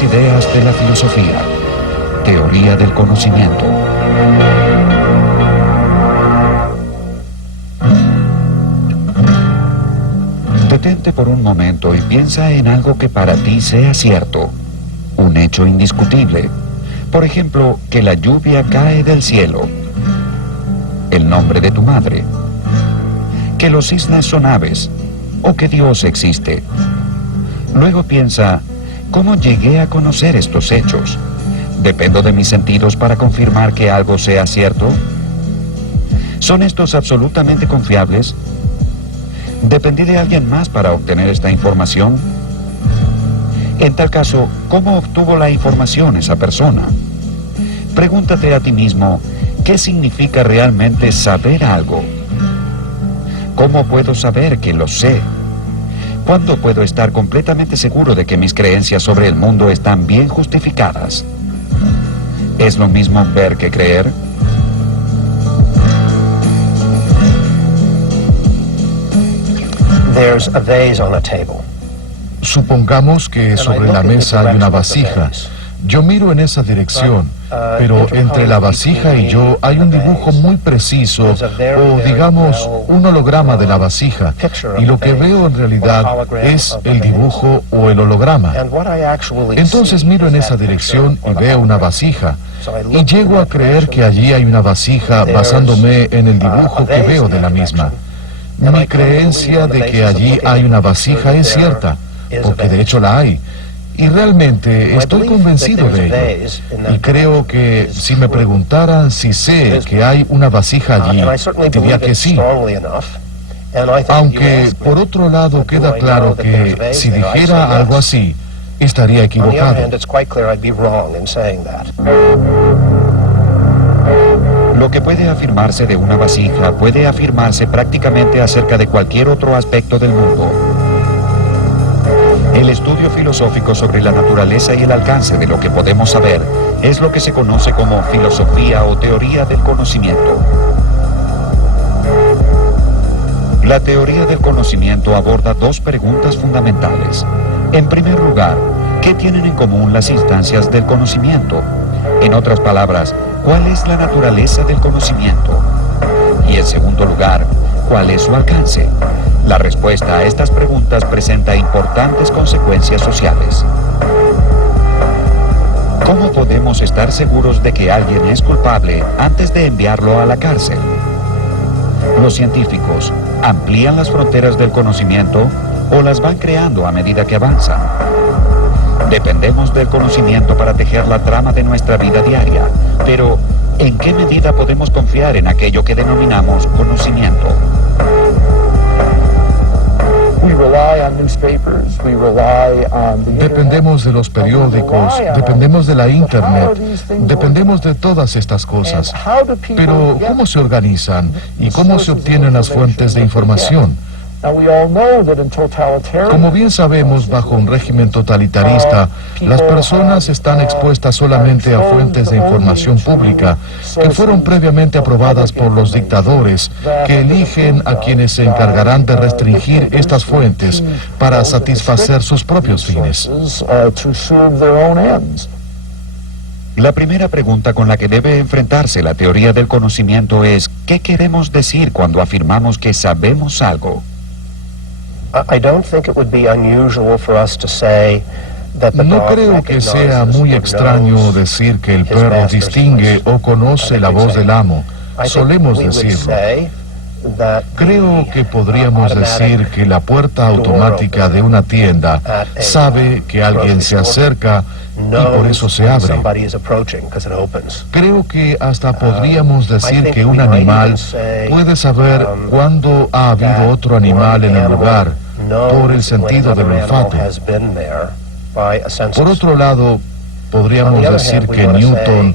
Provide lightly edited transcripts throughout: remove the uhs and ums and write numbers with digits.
nuevas ideas de la filosofía. Teoría del conocimiento. Detente por un momento y piensa en algo que para ti sea cierto. Un hecho indiscutible. Por ejemplo, que la lluvia cae del cielo. El nombre de tu madre. Que los cisnes son aves. O que Dios existe. Luego piensa, ¿cómo llegué a conocer estos hechos? ¿Dependo de mis sentidos para confirmar que algo sea cierto? ¿Son estos absolutamente confiables? ¿Dependí de alguien más para obtener esta información? En tal caso, ¿cómo obtuvo la información esa persona? Pregúntate a ti mismo, ¿qué significa realmente saber algo? ¿Cómo puedo saber que lo sé? ¿Cuándo puedo estar completamente seguro de que mis creencias sobre el mundo están bien justificadas? ¿Es lo mismo ver que creer? There's a vase on a table. Supongamos que sobre la mesa hay una vasija. Yo miro en esa dirección, pero entre la vasija y yo hay un dibujo muy preciso, o digamos, un holograma de la vasija, y lo que veo en realidad es el dibujo o el holograma. Entonces miro en esa dirección y veo una vasija, y llego a creer que allí hay una vasija basándome en el dibujo que veo de la misma. Mi creencia de que allí hay una vasija es cierta, porque de hecho la hay. Y realmente estoy convencido de ello. Y creo que si me preguntaran si sé que hay una vasija allí, diría que sí. Aunque, por otro lado, queda claro que si dijera algo así, estaría equivocado. Lo que puede afirmarse de una vasija puede afirmarse prácticamente acerca de cualquier otro aspecto del mundo. El estudio filosófico sobre la naturaleza y el alcance de lo que podemos saber es lo que se conoce como filosofía o teoría del conocimiento. La teoría del conocimiento aborda dos preguntas fundamentales. En primer lugar, ¿qué tienen en común las instancias del conocimiento? En otras palabras, ¿cuál es la naturaleza del conocimiento? Y en segundo lugar, ¿cuál es su alcance? La respuesta a estas preguntas presenta importantes consecuencias sociales. ¿Cómo podemos estar seguros de que alguien es culpable antes de enviarlo a la cárcel? ¿Los científicos amplían las fronteras del conocimiento o las van creando a medida que avanzan? Dependemos del conocimiento para tejer la trama de nuestra vida diaria, pero ¿en qué medida podemos confiar en aquello que denominamos conocimiento? Dependemos de los periódicos, dependemos de la internet, dependemos de todas estas cosas. Pero ¿cómo se organizan y cómo se obtienen las fuentes de información? Como bien sabemos, bajo un régimen totalitarista, las personas están expuestas solamente a fuentes de información pública que fueron previamente aprobadas por los dictadores, que eligen a quienes se encargarán de restringir estas fuentes para satisfacer sus propios fines. La primera pregunta con la que debe enfrentarse la teoría del conocimiento es ¿qué queremos decir cuando afirmamos que sabemos algo? No creo que sea muy extraño decir que el perro distingue o conoce la voz del amo. Solemos decirlo. Creo que podríamos decir que la puerta automática de una tienda sabe que alguien se acerca y por eso se abre. Creo que hasta podríamos decir que un animal puede saber cuándo ha habido otro animal en el lugar por el sentido del olfato. Por otro lado, podríamos decir que Newton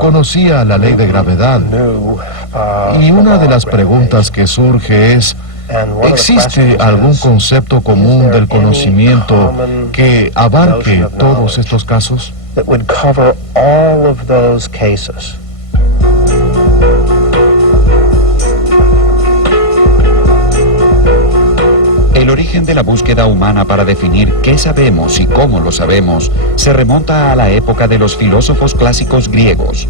conocía la ley de gravedad. Y una de las preguntas que surge es, ¿existe algún concepto común del conocimiento que abarque todos estos casos? El origen de la búsqueda humana para definir qué sabemos y cómo lo sabemos se remonta a la época de los filósofos clásicos griegos.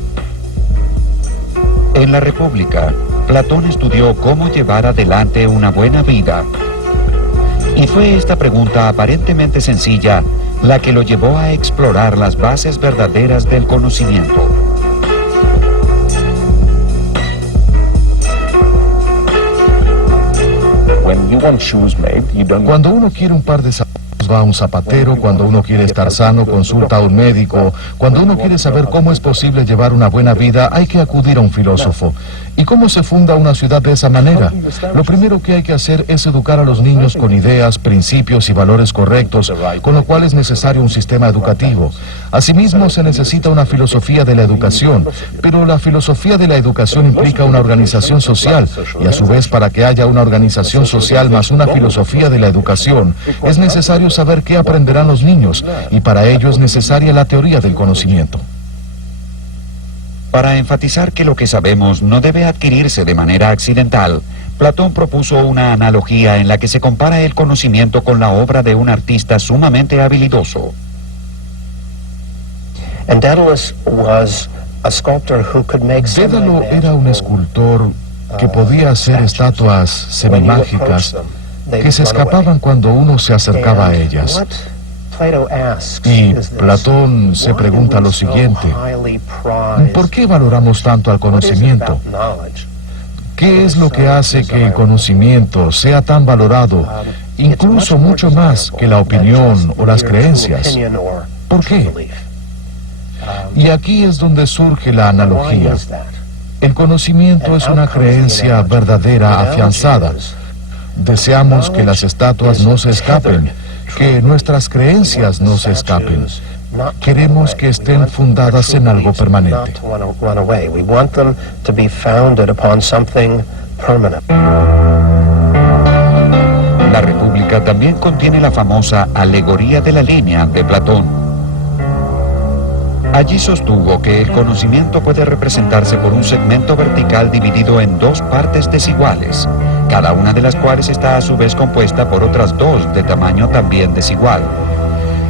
En la República, Platón estudió cómo llevar adelante una buena vida. Y fue esta pregunta aparentemente sencilla la que lo llevó a explorar las bases verdaderas del conocimiento. Cuando uno quiere un par de zapatos, va a un zapatero. Cuando uno quiere estar sano, consulta a un médico. Cuando uno quiere saber cómo es posible llevar una buena vida, hay que acudir a un filósofo. ¿Y cómo se funda una ciudad de esa manera? Lo primero que hay que hacer es educar a los niños con ideas, principios y valores correctos, con lo cual es necesario un sistema educativo. Asimismo, se necesita una filosofía de la educación, pero la filosofía de la educación implica una organización social, y a su vez, para que haya una organización social más una filosofía de la educación, es necesario saber qué aprenderán los niños, y para ello es necesaria la teoría del conocimiento. Para enfatizar que lo que sabemos no debe adquirirse de manera accidental, Platón propuso una analogía en la que se compara el conocimiento con la obra de un artista sumamente habilidoso. Dédalo era un escultor que podía hacer estatuas semimágicas que se escapaban cuando uno se acercaba a ellas. Y Platón se pregunta lo siguiente: ¿por qué valoramos tanto al conocimiento? ¿Qué es lo que hace que el conocimiento sea tan valorado, incluso mucho más que la opinión o las creencias? ¿Por qué? Y aquí es donde surge la analogía. El conocimiento es una creencia verdadera afianzada. Deseamos que las estatuas no se escapen, que nuestras creencias no se escapen. Queremos que estén fundadas en algo permanente. La República también contiene la famosa Alegoría de la Línea de Platón. Allí sostuvo que el conocimiento puede representarse por un segmento vertical dividido en dos partes desiguales, cada una de las cuales está a su vez compuesta por otras dos de tamaño también desigual.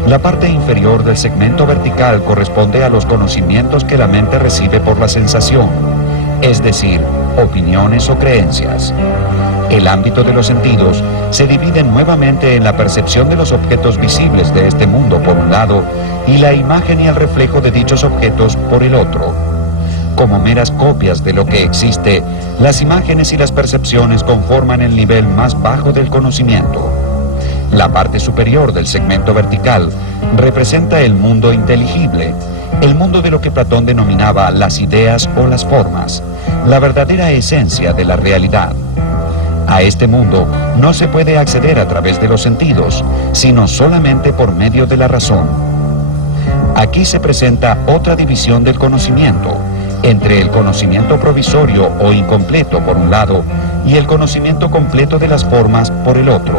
La parte inferior del segmento vertical corresponde a los conocimientos que la mente recibe por la sensación, es decir, opiniones o creencias. El ámbito de los sentidos se divide nuevamente en la percepción de los objetos visibles de este mundo por un lado y la imagen y el reflejo de dichos objetos por el otro. Como meras copias de lo que existe, las imágenes y las percepciones conforman el nivel más bajo del conocimiento. La parte superior del segmento vertical representa el mundo inteligible, el mundo de lo que Platón denominaba las ideas o las formas, la verdadera esencia de la realidad. A este mundo no se puede acceder a través de los sentidos, sino solamente por medio de la razón. Aquí se presenta otra división del conocimiento, entre el conocimiento provisorio o incompleto por un lado y el conocimiento completo de las formas por el otro.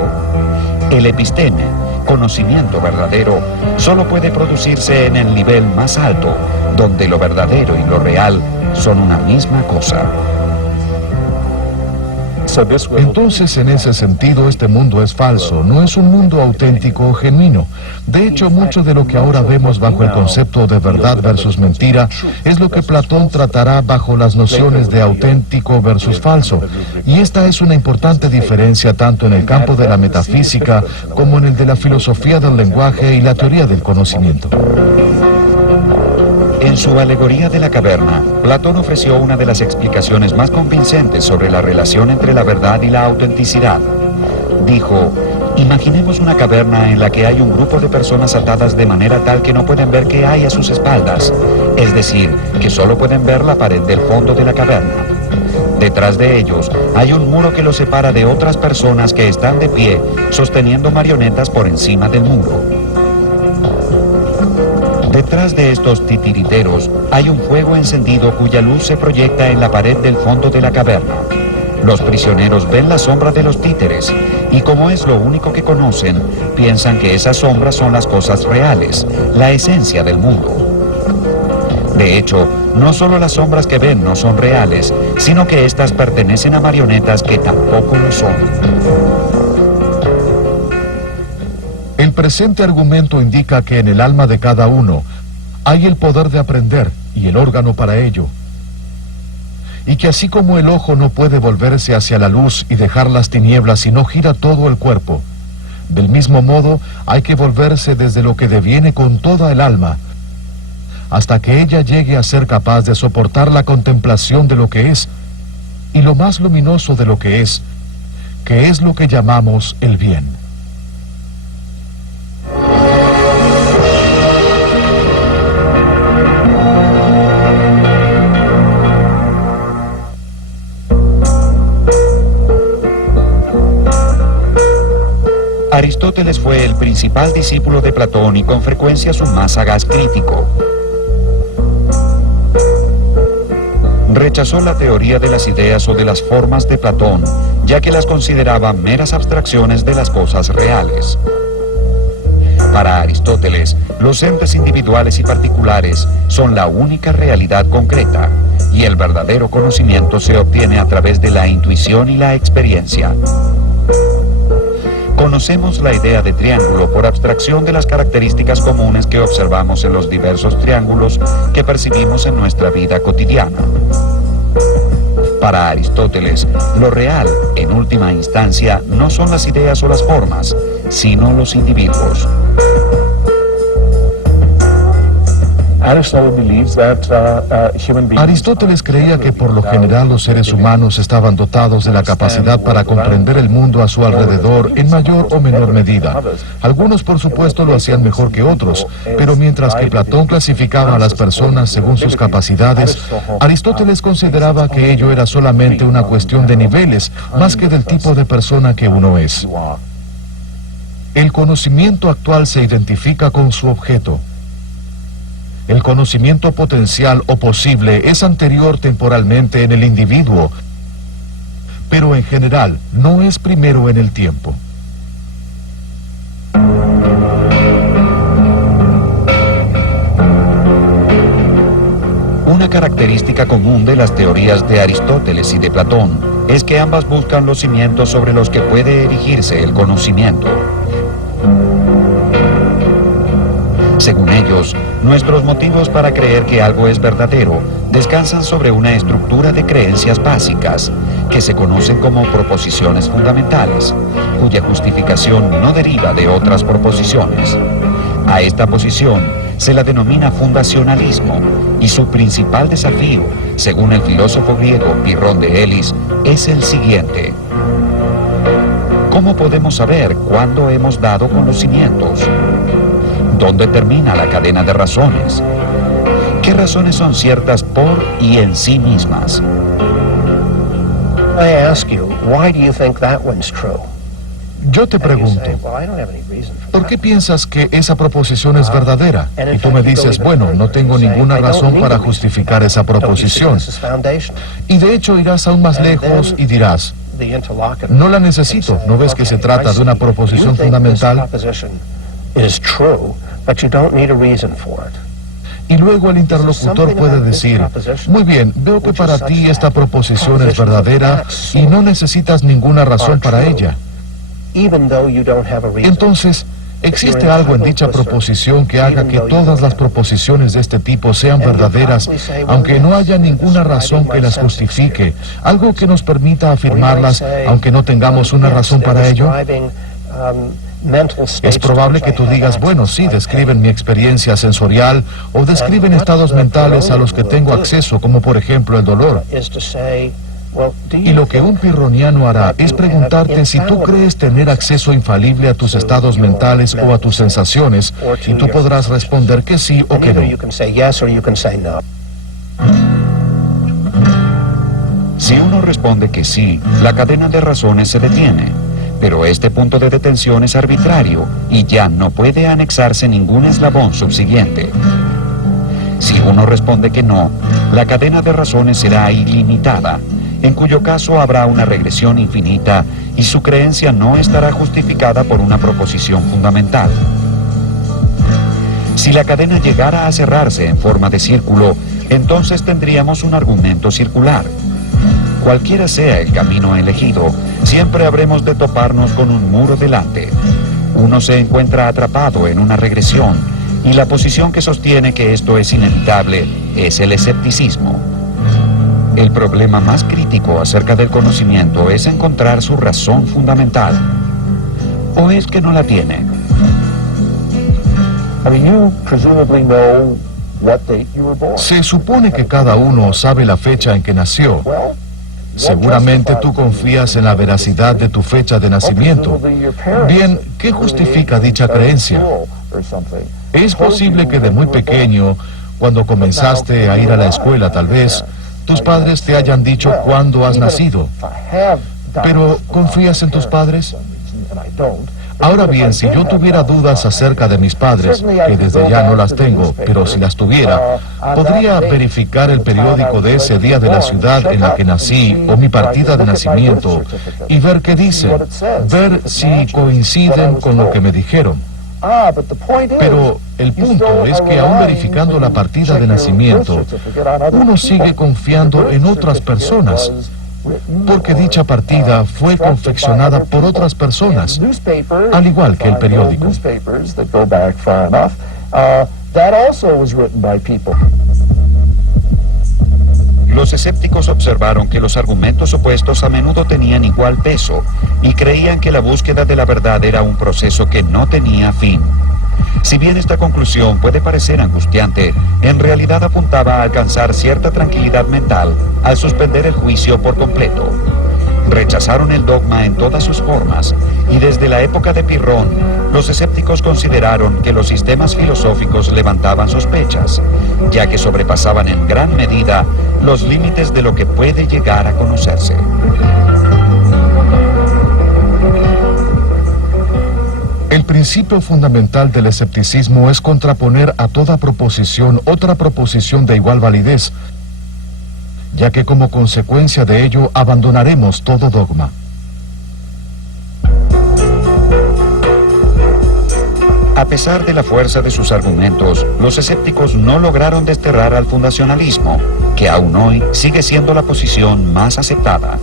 El episteme, conocimiento verdadero, solo puede producirse en el nivel más alto, donde lo verdadero y lo real son una misma cosa. Entonces, en ese sentido, este mundo es falso, no es un mundo auténtico o genuino. De hecho, mucho de lo que ahora vemos bajo el concepto de verdad versus mentira es lo que Platón tratará bajo las nociones de auténtico versus falso. Y esta es una importante diferencia tanto en el campo de la metafísica como en el de la filosofía del lenguaje y la teoría del conocimiento. En su Alegoría de la Caverna, Platón ofreció una de las explicaciones más convincentes sobre la relación entre la verdad y la autenticidad. Dijo: imaginemos una caverna en la que hay un grupo de personas atadas de manera tal que no pueden ver qué hay a sus espaldas, es decir, que solo pueden ver la pared del fondo de la caverna. Detrás de ellos hay un muro que los separa de otras personas que están de pie, sosteniendo marionetas por encima del muro. Detrás de estos titiriteros hay un fuego encendido cuya luz se proyecta en la pared del fondo de la caverna. Los prisioneros ven la sombra de los títeres y como es lo único que conocen, piensan que esas sombras son las cosas reales, la esencia del mundo. De hecho, no solo las sombras que ven no son reales, sino que éstas pertenecen a marionetas que tampoco lo son. el presente argumento indica que en el alma de cada uno hay el poder de aprender y el órgano para ello, y que así como el ojo no puede volverse hacia la luz y dejar las tinieblas si no gira todo el cuerpo, del mismo modo hay que volverse desde lo que deviene con toda el alma, hasta que ella llegue a ser capaz de soportar la contemplación de lo que es, y lo más luminoso de lo que es lo que llamamos el bien. Aristóteles fue el principal discípulo de Platón y con frecuencia su más sagaz crítico. Rechazó la teoría de las ideas o de las formas de Platón, ya que las consideraba meras abstracciones de las cosas reales. Para Aristóteles, los entes individuales y particulares son la única realidad concreta, y el verdadero conocimiento se obtiene a través de la intuición y la experiencia. Conocemos la idea de triángulo por abstracción de las características comunes que observamos en los diversos triángulos que percibimos en nuestra vida cotidiana. Para Aristóteles, lo real, en última instancia, no son las ideas o las formas, sino los individuos. Aristóteles creía que por lo general los seres humanos estaban dotados de la capacidad para comprender el mundo a su alrededor en mayor o menor medida. Algunos, por supuesto, lo hacían mejor que otros, pero mientras que Platón clasificaba a las personas según sus capacidades, Aristóteles consideraba que ello era solamente una cuestión de niveles, más que del tipo de persona que uno es. El conocimiento actual se identifica con su objeto. El conocimiento potencial o posible es anterior temporalmente en el individuo, pero en general no es primero en el tiempo. Una característica común de las teorías de Aristóteles y de Platón es que ambas buscan los cimientos sobre los que puede erigirse el conocimiento. Según ellos, nuestros motivos para creer que algo es verdadero descansan sobre una estructura de creencias básicas, que se conocen como proposiciones fundamentales, cuya justificación no deriva de otras proposiciones. A esta posición se la denomina fundacionalismo, y su principal desafío, según el filósofo griego Pirrón de Elis, es el siguiente: ¿cómo podemos saber cuándo hemos dado con los cimientos? ¿Dónde termina la cadena de razones? ¿Qué razones son ciertas por y en sí mismas? Yo te pregunto, ¿por qué piensas que esa proposición es verdadera? Y tú me dices, bueno, no tengo ninguna razón para justificar esa proposición. Y de hecho irás aún más lejos y dirás, no la necesito, ¿no ves que se trata de una proposición fundamental? Y luego el interlocutor puede decir, muy bien, veo que para ti esta proposición es verdadera y no necesitas ninguna razón para ella. Entonces, ¿existe algo en dicha proposición que haga que todas las proposiciones de este tipo sean verdaderas, aunque no haya ninguna razón que las justifique? Algo que nos permita afirmarlas, aunque no tengamos una razón para ello. Es probable que tú digas, bueno, sí, describen mi experiencia sensorial o describen estados mentales a los que tengo acceso, como por ejemplo el dolor. Y lo que un pirroniano hará es preguntarte si tú crees tener acceso infalible a tus estados mentales o a tus sensaciones, y tú podrás responder que sí o que no. Si uno responde que sí, la cadena de razones se detiene. Pero este punto de detención es arbitrario y ya no puede anexarse ningún eslabón subsiguiente. Si uno responde que no, la cadena de razones será ilimitada, en cuyo caso habrá una regresión infinita y su creencia no estará justificada por una proposición fundamental. Si la cadena llegara a cerrarse en forma de círculo, entonces tendríamos un argumento circular. Cualquiera sea el camino elegido, siempre habremos de toparnos con un muro delante. uno se encuentra atrapado en una regresión, y la posición que sostiene que esto es inevitable es el escepticismo. El problema más crítico acerca del conocimiento es encontrar su razón fundamental. ¿O es que no la tiene? Se supone que cada uno sabe la fecha en que nació. Seguramente tú confías en la veracidad de tu fecha de nacimiento. Bien, ¿qué justifica dicha creencia? Es posible que de muy pequeño, cuando comenzaste a ir a la escuela tal vez, tus padres te hayan dicho cuándo has nacido. Pero, ¿confías en tus padres? Ahora bien, si yo tuviera dudas acerca de mis padres, que desde ya no las tengo, pero si las tuviera, podría verificar el periódico de ese día de la ciudad en la que nací o mi partida de nacimiento y ver qué dicen, ver si coinciden con lo que me dijeron. Pero el punto es que aún verificando la partida de nacimiento, uno sigue confiando en otras personas, porque dicha partida fue confeccionada por otras personas, al igual que el periódico. Los escépticos observaron que los argumentos opuestos a menudo tenían igual peso y creían que la búsqueda de la verdad era un proceso que no tenía fin. Si bien esta conclusión puede parecer angustiante, en realidad apuntaba a alcanzar cierta tranquilidad mental al suspender el juicio por completo. Rechazaron el dogma en todas sus formas, y desde la época de Pirrón, los escépticos consideraron que los sistemas filosóficos levantaban sospechas, ya que sobrepasaban en gran medida los límites de lo que puede llegar a conocerse. El principio fundamental del escepticismo es contraponer a toda proposición otra proposición de igual validez, ya que como consecuencia de ello abandonaremos todo dogma. A pesar de la fuerza de sus argumentos, los escépticos no lograron desterrar al fundacionalismo, que aún hoy sigue siendo la posición más aceptada.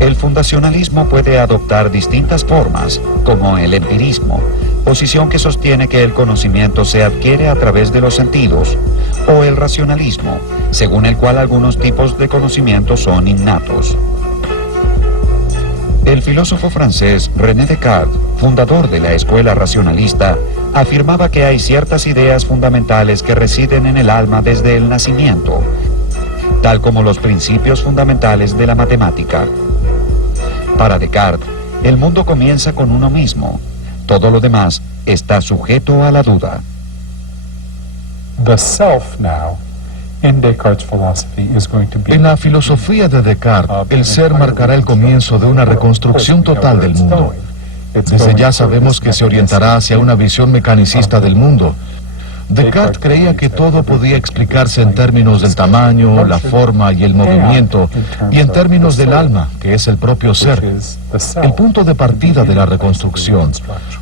El fundacionalismo puede adoptar distintas formas, como el empirismo, posición que sostiene que el conocimiento se adquiere a través de los sentidos, o el racionalismo, según el cual algunos tipos de conocimiento son innatos. El filósofo francés René Descartes, fundador de la escuela racionalista, afirmaba que hay ciertas ideas fundamentales que residen en el alma desde el nacimiento, tal como los principios fundamentales de la matemática. Para Descartes, el mundo comienza con uno mismo. Todo lo demás está sujeto a la duda. En la filosofía de Descartes, el ser marcará el comienzo de una reconstrucción total del mundo. Desde ya sabemos que se orientará hacia una visión mecanicista del mundo. Descartes creía que todo podía explicarse en términos del tamaño, la forma y el movimiento, y en términos del alma, que es el propio ser, el punto de partida de la reconstrucción.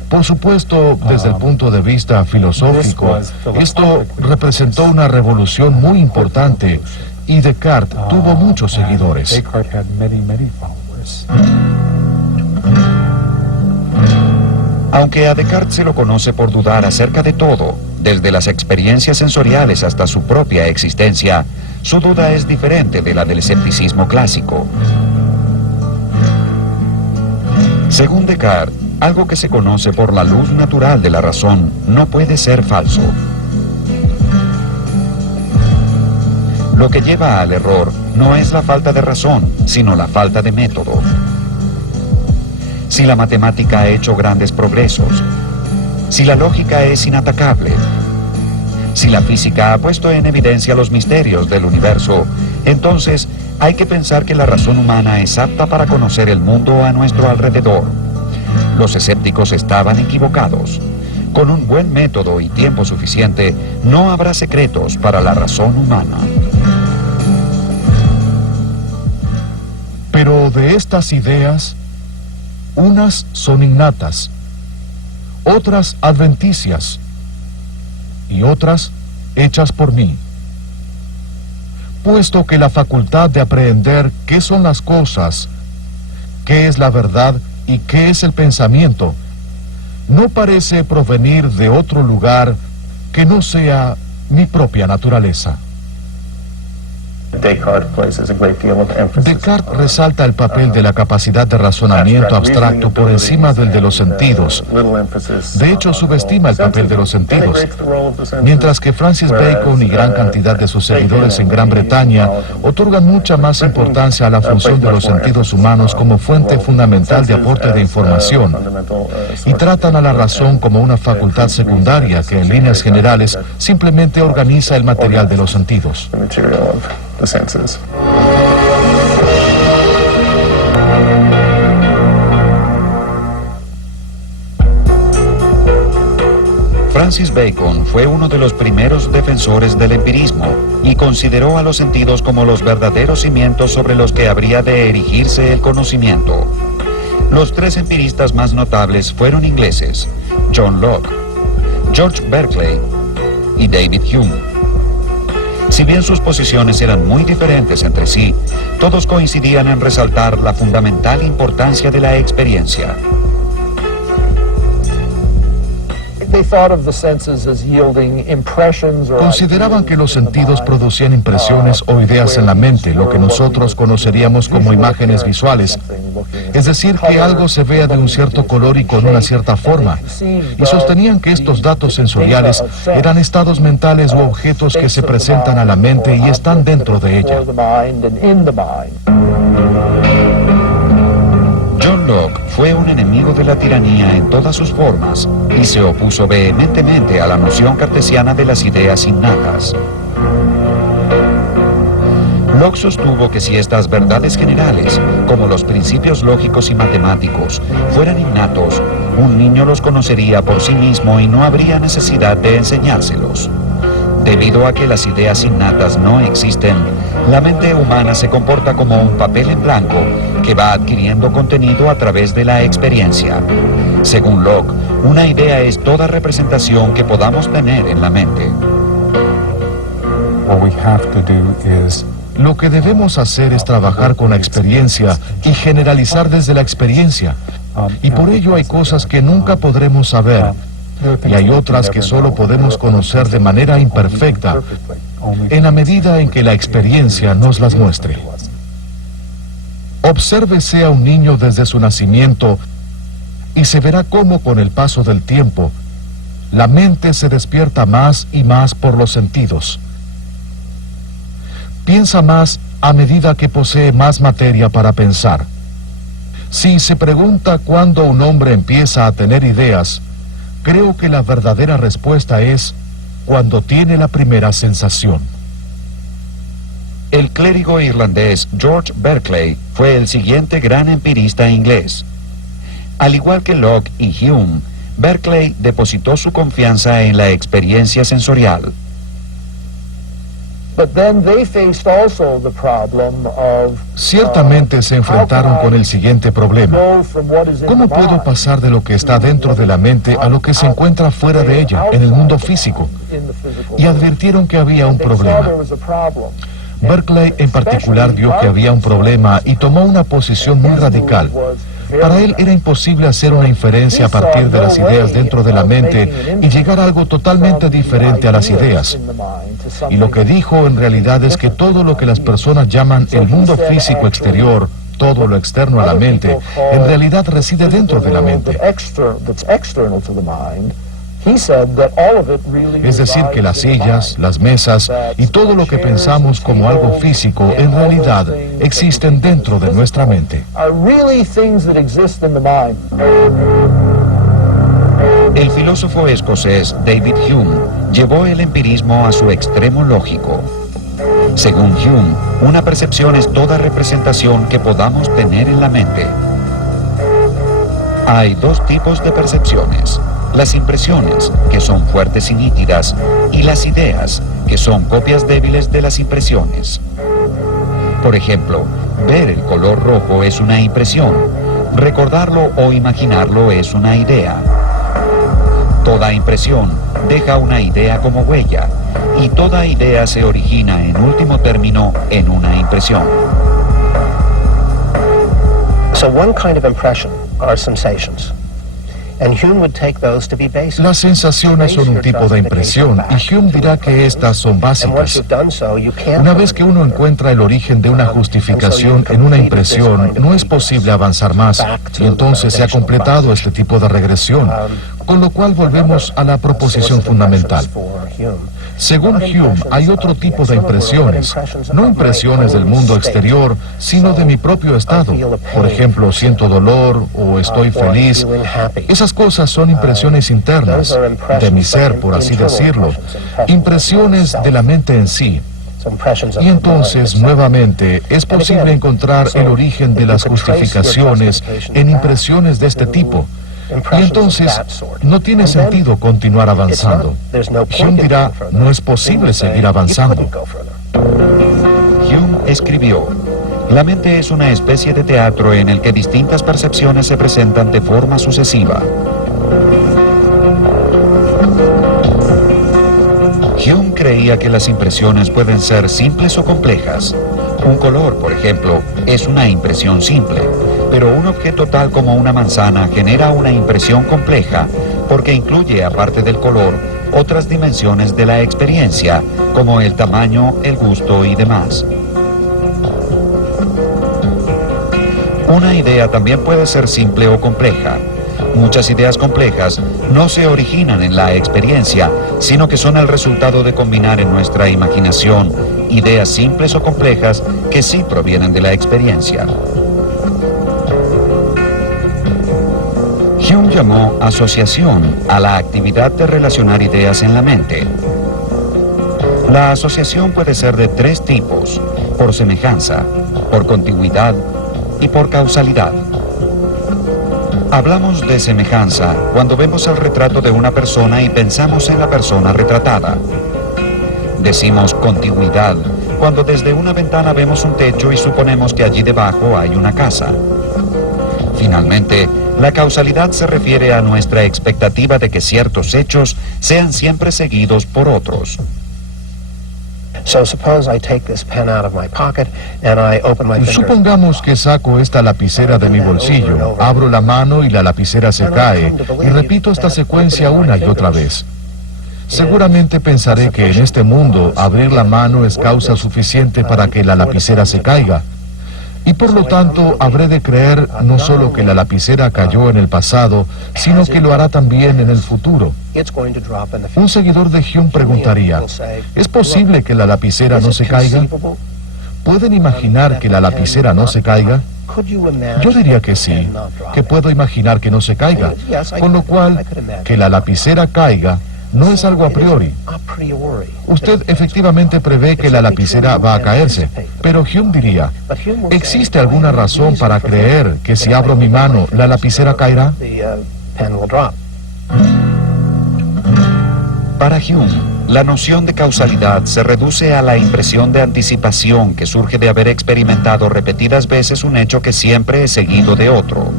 Por supuesto, desde el punto de vista filosófico, esto representó una revolución muy importante, y Descartes tuvo muchos seguidores. Aunque a Descartes se lo conoce por dudar acerca de todo, desde las experiencias sensoriales hasta su propia existencia, su duda es diferente de la del escepticismo clásico. Según Descartes, algo que se conoce por la luz natural de la razón no puede ser falso. Lo que lleva al error no es la falta de razón, sino la falta de método. Si la matemática ha hecho grandes progresos, si la lógica es inatacable, si la física ha puesto en evidencia los misterios del universo, entonces hay que pensar que la razón humana es apta para conocer el mundo a nuestro alrededor. Los escépticos estaban equivocados. Con un buen método y tiempo suficiente, no habrá secretos para la razón humana. Pero de estas ideas, unas son innatas, otras adventicias y otras hechas por mí. Puesto que la facultad de aprehender qué son las cosas, qué es la verdad ¿Y qué es el pensamiento? No parece provenir de otro lugar que no sea mi propia naturaleza. Descartes resalta el papel de la capacidad de razonamiento abstracto por encima del de los sentidos. De hecho, subestima el papel de los sentidos, mientras que Francis Bacon y gran cantidad de sus seguidores en Gran Bretaña otorgan mucha más importancia a la función de los sentidos humanos como fuente fundamental de aporte de información, y tratan a la razón como una facultad secundaria que en líneas generales simplemente organiza el material de los sentidos. Francis Bacon fue uno de los primeros defensores del empirismo y consideró a los sentidos como los verdaderos cimientos sobre los que habría de erigirse el conocimiento. Los tres empiristas más notables fueron ingleses: John Locke, George Berkeley y David Hume. Si bien sus posiciones eran muy diferentes entre sí, todos coincidían en resaltar la fundamental importancia de la experiencia. Consideraban que los sentidos producían impresiones o ideas en la mente, lo que nosotros conoceríamos como imágenes visuales. Es decir, que algo se vea de un cierto color y con una cierta forma. Y sostenían que estos datos sensoriales eran estados mentales u objetos que se presentan a la mente y están dentro de ella. John Locke fue un enemigo de la tiranía en todas sus formas y se opuso vehementemente a la noción cartesiana de las ideas innatas. Locke sostuvo que si estas verdades generales, como los principios lógicos y matemáticos, fueran innatos, un niño los conocería por sí mismo y no habría necesidad de enseñárselos. Debido a que las ideas innatas no existen, la mente humana se comporta como un papel en blanco que va adquiriendo contenido a través de la experiencia. Según Locke, una idea es toda representación que podamos tener en la mente. Lo que debemos hacer es trabajar con la experiencia y generalizar desde la experiencia. Y por ello hay cosas que nunca podremos saber, y hay otras que solo podemos conocer de manera imperfecta, en la medida en que la experiencia nos las muestre. Obsérvese a un niño desde su nacimiento y se verá cómo con el paso del tiempo la mente se despierta más y más por los sentidos. Piensa más a medida que posee más materia para pensar. Si se pregunta cuándo un hombre empieza a tener ideas, creo que la verdadera respuesta es cuando tiene la primera sensación. El clérigo irlandés George Berkeley fue el siguiente gran empirista inglés. Al igual que Locke y Hume, Berkeley depositó su confianza en la experiencia sensorial. Ciertamente se enfrentaron con el siguiente problema: ¿cómo puedo pasar de lo que está dentro de la mente a lo que se encuentra fuera de ella, en el mundo físico? Y advirtieron que había un problema. Berkeley en particular vio que había un problema y tomó una posición muy radical. Para él era imposible hacer una inferencia a partir de las ideas dentro de la mente y llegar a algo totalmente diferente a las ideas. Y lo que dijo en realidad es que todo lo que las personas llaman el mundo físico exterior, todo lo externo a la mente, en realidad reside dentro de la mente. Es decir, que las sillas, las mesas y todo lo que pensamos como algo físico en realidad existen dentro de nuestra mente. El filósofo escocés David Hume llevó el empirismo a su extremo lógico. Según Hume, una percepción es toda representación que podamos tener en la mente. Hay dos tipos de percepciones: las impresiones, que son fuertes y nítidas, y las ideas, que son copias débiles de las impresiones. Por ejemplo, ver el color rojo es una impresión, recordarlo o imaginarlo es una idea. Toda impresión deja una idea como huella, y toda idea se origina en último término en una impresión. are sensations. And Hume would take those to be basic. Las sensaciones son un tipo de impresión y Hume dirá que estas son básicas. Una vez que uno encuentra el origen de una justificación en una impresión, no es posible avanzar más y entonces se ha completado este tipo de regresión, con lo cual volvemos a la proposición fundamental. Según Hume, hay otro tipo de impresiones, no impresiones del mundo exterior, sino de mi propio estado. Por ejemplo, siento dolor o estoy feliz. Esas cosas son impresiones internas, de mi ser, por así decirlo, impresiones de la mente en sí. Y entonces, nuevamente, es posible encontrar el origen de las justificaciones en impresiones de este tipo. Y entonces, no tiene sentido continuar avanzando. Hume dirá, no es posible seguir avanzando. Hume escribió, la mente es una especie de teatro en el que distintas percepciones se presentan de forma sucesiva. Hume creía que las impresiones pueden ser simples o complejas. Un color, por ejemplo, es una impresión simple, pero un objeto tal como una manzana genera una impresión compleja porque incluye, aparte del color, otras dimensiones de la experiencia, como el tamaño, el gusto y demás. Una idea también puede ser simple o compleja. Muchas ideas complejas no se originan en la experiencia, sino que son el resultado de combinar en nuestra imaginación ideas simples o complejas que sí provienen de la experiencia. Hume llamó asociación a la actividad de relacionar ideas en la mente. La asociación puede ser de tres tipos: por semejanza, por contigüidad y por causalidad. Hablamos de semejanza cuando vemos el retrato de una persona y pensamos en la persona retratada. Decimos contigüidad cuando desde una ventana vemos un techo y suponemos que allí debajo hay una casa. Finalmente, la causalidad se refiere a nuestra expectativa de que ciertos hechos sean siempre seguidos por otros. Supongamos que saco esta lapicera de mi bolsillo, abro la mano y la lapicera se cae, y repito esta secuencia una y otra vez. Seguramente pensaré que en este mundo abrir la mano es causa suficiente para que la lapicera se caiga. Y por lo tanto habré de creer no solo que la lapicera cayó en el pasado, sino que lo hará también en el futuro. Un seguidor de Hume preguntaría, ¿es posible que la lapicera no se caiga? ¿Pueden imaginar que la lapicera no se caiga? Yo diría que sí, que puedo imaginar que no se caiga, con lo cual, que la lapicera caiga no es algo a priori. Usted efectivamente prevé que la lapicera va a caerse, pero Hume diría, ¿existe alguna razón para creer que si abro mi mano, la lapicera caerá? Para Hume, la noción de causalidad se reduce a la impresión de anticipación que surge de haber experimentado repetidas veces un hecho que siempre es seguido de otro.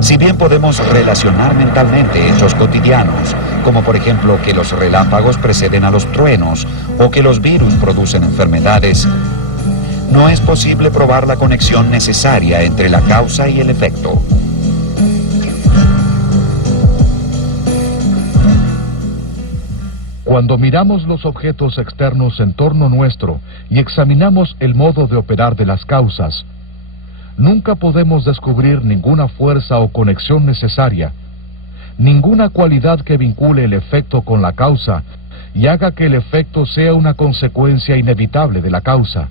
Si bien podemos relacionar mentalmente hechos cotidianos, como por ejemplo que los relámpagos preceden a los truenos o que los virus producen enfermedades, no es posible probar la conexión necesaria entre la causa y el efecto. Cuando miramos los objetos externos en torno nuestro y examinamos el modo de operar de las causas, nunca podemos descubrir ninguna fuerza o conexión necesaria, ninguna cualidad que vincule el efecto con la causa y haga que el efecto sea una consecuencia inevitable de la causa.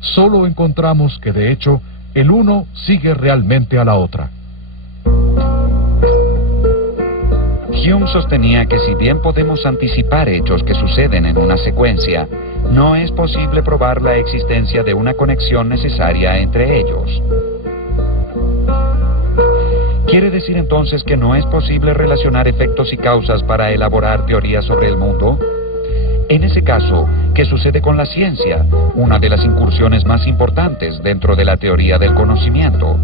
Solo encontramos que, de hecho, el uno sigue realmente a la otra. Hume sostenía que si bien podemos anticipar hechos que suceden en una secuencia, no es posible probar la existencia de una conexión necesaria entre ellos. ¿Quiere decir entonces que no es posible relacionar efectos y causas para elaborar teorías sobre el mundo? En ese caso, ¿qué sucede con la ciencia, una de las incursiones más importantes dentro de la teoría del conocimiento?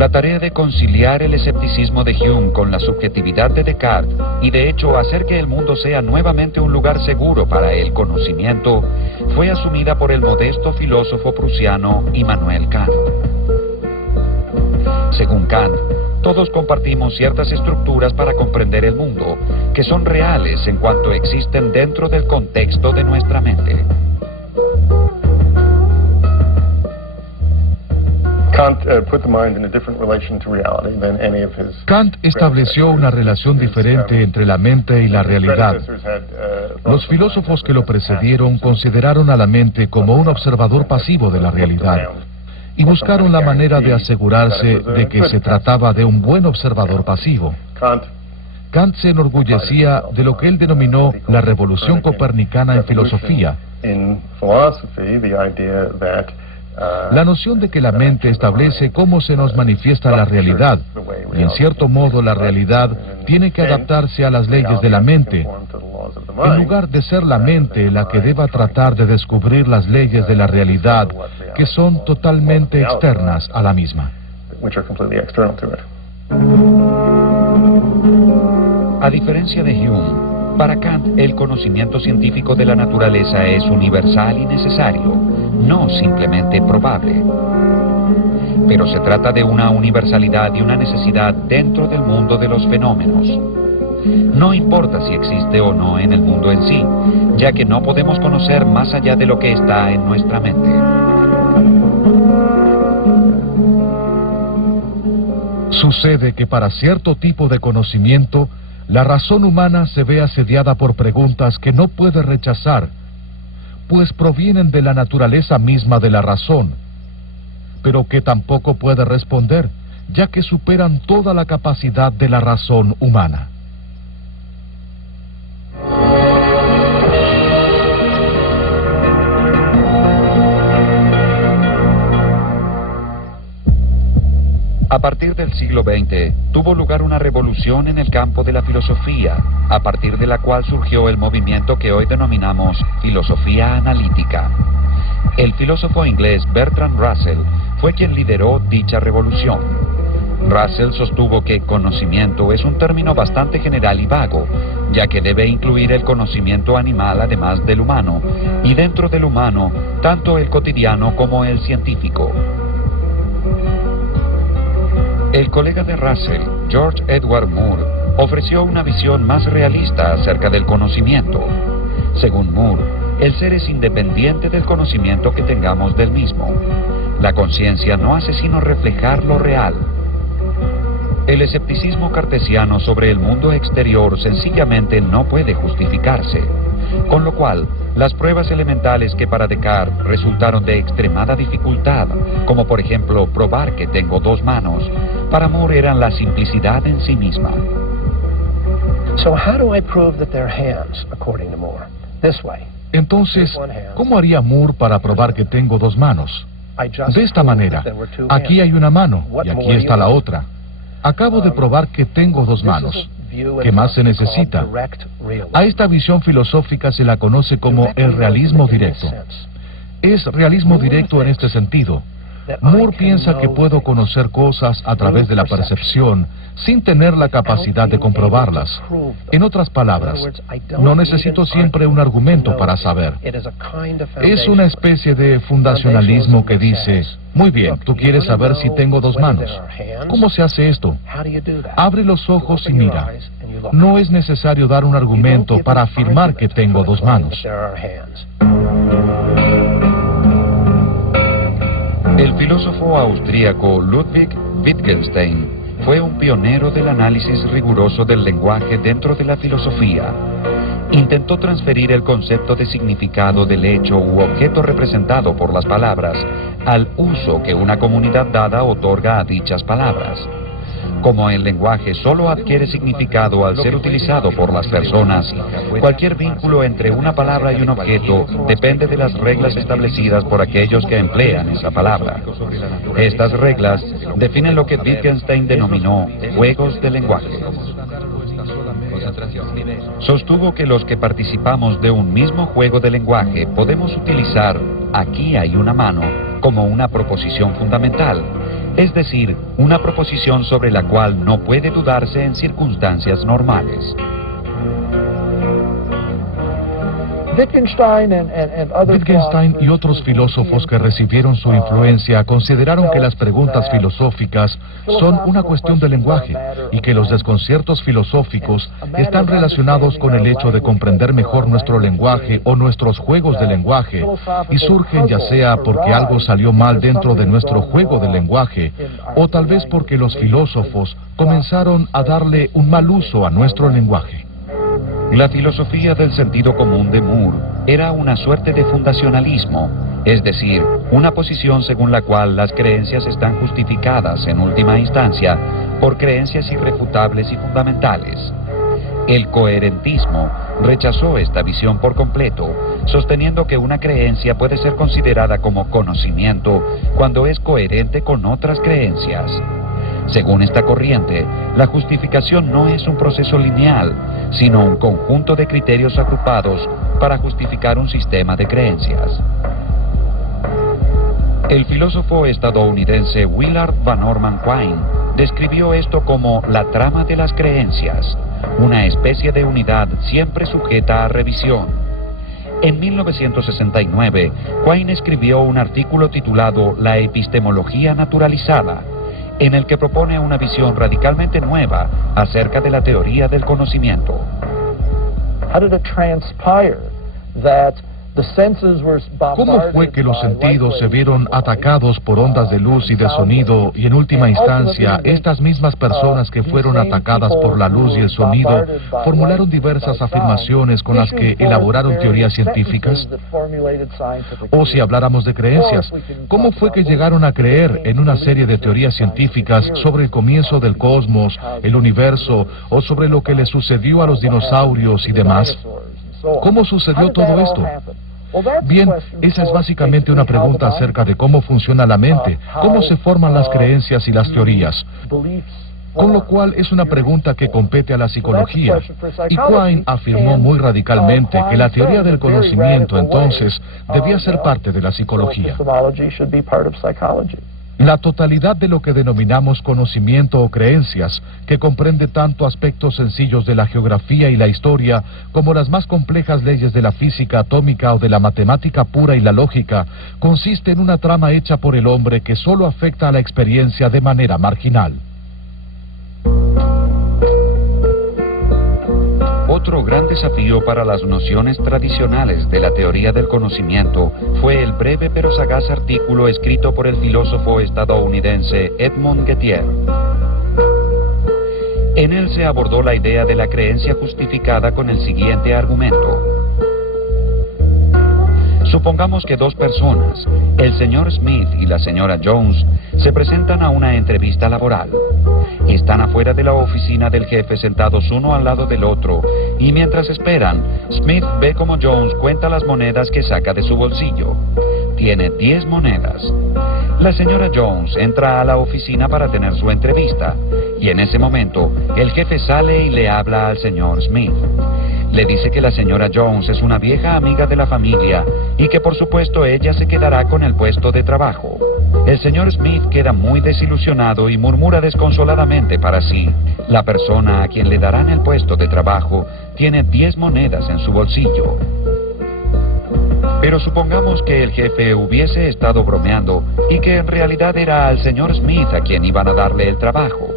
La tarea de conciliar el escepticismo de Hume con la subjetividad de Descartes y de hecho hacer que el mundo sea nuevamente un lugar seguro para el conocimiento fue asumida por el modesto filósofo prusiano Immanuel Kant. Según Kant, todos compartimos ciertas estructuras para comprender el mundo que son reales en cuanto existen dentro del contexto de nuestra mente. Kant estableció una relación diferente entre la mente y la realidad. Los filósofos que lo precedieron consideraron a la mente como un observador pasivo de la realidad y buscaron la manera de asegurarse de que se trataba de un buen observador pasivo. Kant se enorgullecía de lo que él denominó la revolución copernicana en filosofía. La noción de que la mente establece cómo se nos manifiesta la realidad, y en cierto modo la realidad tiene que adaptarse a las leyes de la mente, en lugar de ser la mente la que deba tratar de descubrir las leyes de la realidad, que son totalmente externas a la misma. A diferencia de Hume, para Kant el conocimiento científico de la naturaleza es universal y necesario, no simplemente probable. Pero se trata de una universalidad y una necesidad dentro del mundo de los fenómenos. No importa si existe o no en el mundo en sí, ya que no podemos conocer más allá de lo que está en nuestra mente. Sucede que para cierto tipo de conocimiento, la razón humana se ve asediada por preguntas que no puede rechazar, pues provienen de la naturaleza misma de la razón, pero que tampoco puede responder, ya que superan toda la capacidad de la razón humana. A partir del siglo XX, tuvo lugar una revolución en el campo de la filosofía, a partir de la cual surgió el movimiento que hoy denominamos filosofía analítica. El filósofo inglés Bertrand Russell fue quien lideró dicha revolución. Russell sostuvo que conocimiento es un término bastante general y vago, ya que debe incluir el conocimiento animal además del humano, y dentro del humano, tanto el cotidiano como el científico. El colega de Russell, George Edward Moore, ofreció una visión más realista acerca del conocimiento. Según Moore, el ser es independiente del conocimiento que tengamos del mismo. La conciencia no hace sino reflejar lo real. El escepticismo cartesiano sobre el mundo exterior sencillamente no puede justificarse, con lo cual las pruebas elementales que para Descartes resultaron de extremada dificultad, como por ejemplo probar que tengo dos manos, para Moore eran la simplicidad en sí misma. Entonces, ¿cómo haría Moore para probar que tengo dos manos? De esta manera, aquí hay una mano y aquí está la otra. Acabo de probar que tengo dos manos. ¿Qué más se necesita? A esta visión filosófica se la conoce como el realismo directo. Es realismo directo en este sentido. Moore piensa que puedo conocer cosas a través de la percepción sin tener la capacidad de comprobarlas. En otras palabras, no necesito siempre un argumento para saber. Es una especie de fundacionalismo que dice, muy bien, tú quieres saber si tengo dos manos. ¿Cómo se hace esto? Abre los ojos y mira. No es necesario dar un argumento para afirmar que tengo dos manos. El filósofo austríaco Ludwig Wittgenstein fue un pionero del análisis riguroso del lenguaje dentro de la filosofía. Intentó transferir el concepto de significado del hecho u objeto representado por las palabras al uso que una comunidad dada otorga a dichas palabras. Como el lenguaje solo adquiere significado al ser utilizado por las personas, cualquier vínculo entre una palabra y un objeto depende de las reglas establecidas por aquellos que emplean esa palabra. Estas reglas definen lo que Wittgenstein denominó juegos de lenguaje. Sostuvo que los que participamos de un mismo juego de lenguaje podemos utilizar "aquí hay una mano" como una proposición fundamental, es decir, una proposición sobre la cual no puede dudarse en circunstancias normales. Wittgenstein y otros filósofos que recibieron su influencia consideraron que las preguntas filosóficas son una cuestión de lenguaje y que los desconciertos filosóficos están relacionados con el hecho de comprender mejor nuestro lenguaje o nuestros juegos de lenguaje, y surgen ya sea porque algo salió mal dentro de nuestro juego de lenguaje o tal vez porque los filósofos comenzaron a darle un mal uso a nuestro lenguaje. La filosofía del sentido común de Moore era una suerte de fundacionalismo, es decir, una posición según la cual las creencias están justificadas en última instancia por creencias irrefutables y fundamentales. El coherentismo rechazó esta visión por completo, sosteniendo que una creencia puede ser considerada como conocimiento cuando es coherente con otras creencias. Según esta corriente, la justificación no es un proceso lineal, sino un conjunto de criterios agrupados para justificar un sistema de creencias. El filósofo estadounidense Willard Van Orman Quine describió esto como la trama de las creencias, una especie de unidad siempre sujeta a revisión. En 1969, Quine escribió un artículo titulado La epistemología naturalizada, en el que propone una visión radicalmente nueva acerca de la teoría del conocimiento. ¿Cómo fue que los sentidos se vieron atacados por ondas de luz y de sonido y en última instancia estas mismas personas que fueron atacadas por la luz y el sonido formularon diversas afirmaciones con las que elaboraron teorías científicas? O si habláramos de creencias, ¿cómo fue que llegaron a creer en una serie de teorías científicas sobre el comienzo del cosmos, el universo o sobre lo que le sucedió a los dinosaurios y demás? ¿Cómo sucedió todo esto? Bien, esa es básicamente una pregunta acerca de cómo funciona la mente, cómo se forman las creencias y las teorías. Con lo cual es una pregunta que compete a la psicología. Y Quine afirmó muy radicalmente que la teoría del conocimiento entonces debía ser parte de la psicología. La totalidad de lo que denominamos conocimiento o creencias, que comprende tanto aspectos sencillos de la geografía y la historia, como las más complejas leyes de la física atómica o de la matemática pura y la lógica, consiste en una trama hecha por el hombre que solo afecta a la experiencia de manera marginal. Otro gran desafío para las nociones tradicionales de la teoría del conocimiento fue el breve pero sagaz artículo escrito por el filósofo estadounidense Edmund Gettier. En él se abordó la idea de la creencia justificada con el siguiente argumento. Supongamos que dos personas, el señor Smith y la señora Jones, se presentan a una entrevista laboral. Están afuera de la oficina del jefe sentados uno al lado del otro, y mientras esperan, Smith ve cómo Jones cuenta las monedas que saca de su bolsillo. Tiene 10 monedas. La señora Jones entra a la oficina para tener su entrevista, y en ese momento, el jefe sale y le habla al señor Smith. Le dice que la señora Jones es una vieja amiga de la familia y que por supuesto ella se quedará con el puesto de trabajo. El señor Smith queda muy desilusionado y murmura desconsoladamente para sí. La persona a quien le darán el puesto de trabajo tiene 10 monedas en su bolsillo. Pero supongamos que el jefe hubiese estado bromeando y que en realidad era al señor Smith a quien iban a darle el trabajo.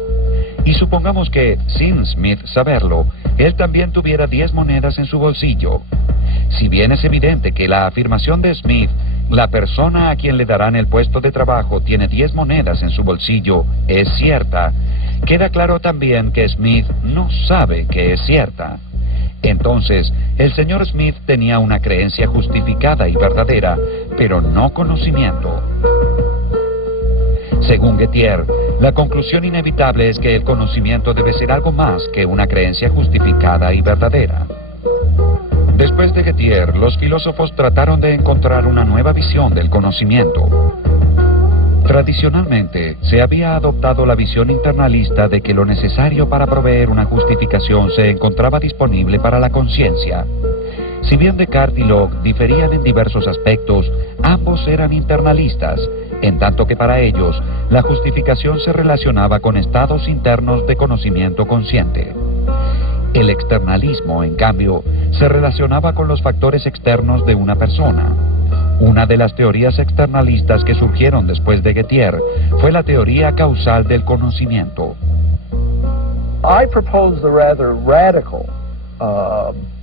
Y supongamos que, sin Smith saberlo, él también tuviera 10 monedas en su bolsillo. Si bien es evidente que la afirmación de Smith, la persona a quien le darán el puesto de trabajo tiene 10 monedas en su bolsillo, es cierta, queda claro también que Smith no sabe que es cierta. Entonces, el señor Smith tenía una creencia justificada y verdadera, pero no conocimiento. Según Gettier, la conclusión inevitable es que el conocimiento debe ser algo más que una creencia justificada y verdadera. Después de Gettier, los filósofos trataron de encontrar una nueva visión del conocimiento. Tradicionalmente, se había adoptado la visión internalista de que lo necesario para proveer una justificación se encontraba disponible para la conciencia. Si bien Descartes y Locke diferían en diversos aspectos, ambos eran internalistas, en tanto que para ellos la justificación se relacionaba con estados internos de conocimiento consciente. El externalismo, en cambio, se relacionaba con los factores externos de una persona. Una de las teorías externalistas que surgieron después de Gettier fue la teoría causal del conocimiento. I propose the rather radical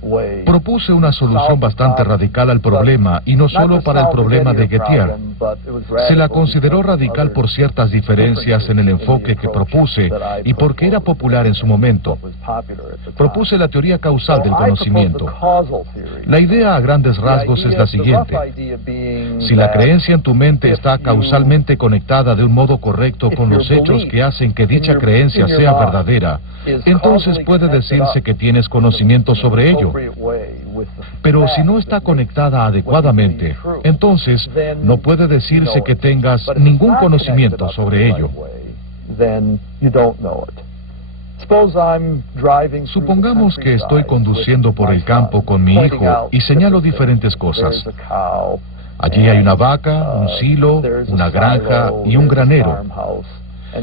way. Propuse una solución bastante radical al problema, y no solo para el problema de Gettier. Se la consideró radical por ciertas diferencias en el enfoque que propuse y porque era popular en su momento. Propuse la teoría causal del conocimiento. La idea a grandes rasgos es la siguiente. Si la creencia en tu mente está causalmente conectada de un modo correcto con los hechos que hacen que dicha creencia sea verdadera, entonces puede decirse que tienes conocimiento sobre ello. Pero si no está conectada adecuadamente, entonces no puede decirse que tengas ningún conocimiento sobre ello. Supongamos que estoy conduciendo por el campo con mi hijo y señalo diferentes cosas. Allí hay una vaca, un silo, una granja y un granero.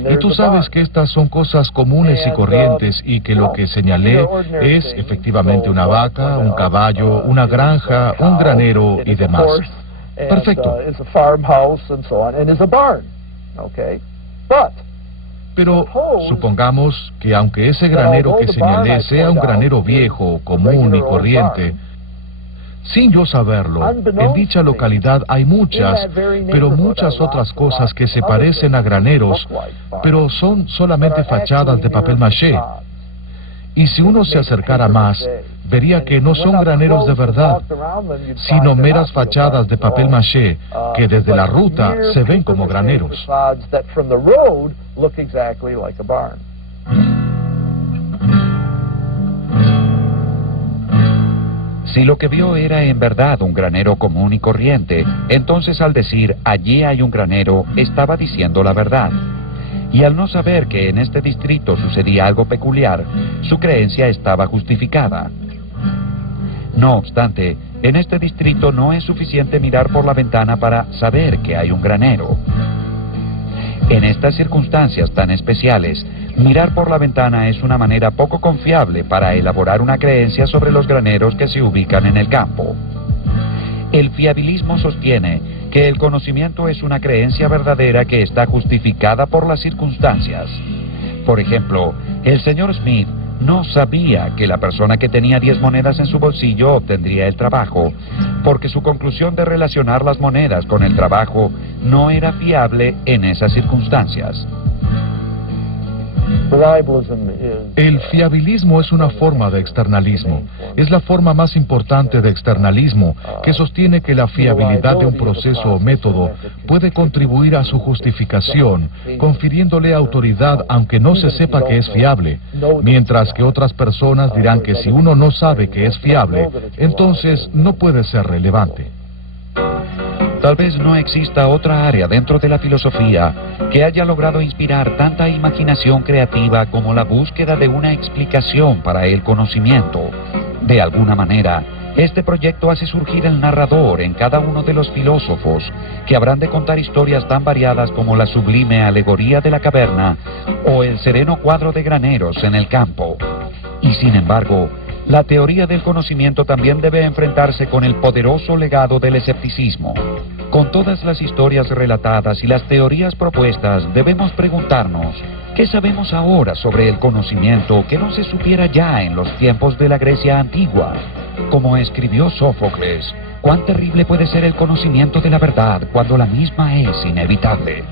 Y tú sabes que estas son cosas comunes y corrientes y que lo que señalé es efectivamente una vaca, un caballo, una granja, un granero y demás. Perfecto. Pero supongamos que aunque ese granero que señalé sea un granero viejo, común y corriente, sin yo saberlo, en dicha localidad hay muchas, pero muchas otras cosas que se parecen a graneros, pero son solamente fachadas de papel maché. Y si uno se acercara más, vería que no son graneros de verdad, sino meras fachadas de papel maché que desde la ruta se ven como graneros. Si lo que vio era en verdad un granero común y corriente, entonces al decir allí hay un granero, estaba diciendo la verdad. Y al no saber que en este distrito sucedía algo peculiar, su creencia estaba justificada. No obstante, en este distrito no es suficiente mirar por la ventana para saber que hay un granero. En estas circunstancias tan especiales, mirar por la ventana es una manera poco confiable para elaborar una creencia sobre los graneros que se ubican en el campo. El fiabilismo sostiene que el conocimiento es una creencia verdadera que está justificada por las circunstancias. Por ejemplo, el señor Smith no sabía que la persona que tenía 10 monedas en su bolsillo obtendría el trabajo, porque su conclusión de relacionar las monedas con el trabajo no era fiable en esas circunstancias. El fiabilismo es una forma de externalismo. Es la forma más importante de externalismo, que sostiene que la fiabilidad de un proceso o método puede contribuir a su justificación, confiriéndole autoridad aunque no se sepa que es fiable, mientras que otras personas dirán que si uno no sabe que es fiable, entonces no puede ser relevante. Tal vez no exista otra área dentro de la filosofía que haya logrado inspirar tanta imaginación creativa como la búsqueda de una explicación para el conocimiento. De alguna manera, este proyecto hace surgir el narrador en cada uno de los filósofos, que habrán de contar historias tan variadas como la sublime alegoría de la caverna o el sereno cuadro de graneros en el campo. Y sin embargo, la teoría del conocimiento también debe enfrentarse con el poderoso legado del escepticismo. Con todas las historias relatadas y las teorías propuestas, debemos preguntarnos, ¿qué sabemos ahora sobre el conocimiento que no se supiera ya en los tiempos de la Grecia antigua? Como escribió Sófocles, ¿cuán terrible puede ser el conocimiento de la verdad cuando la misma es inevitable?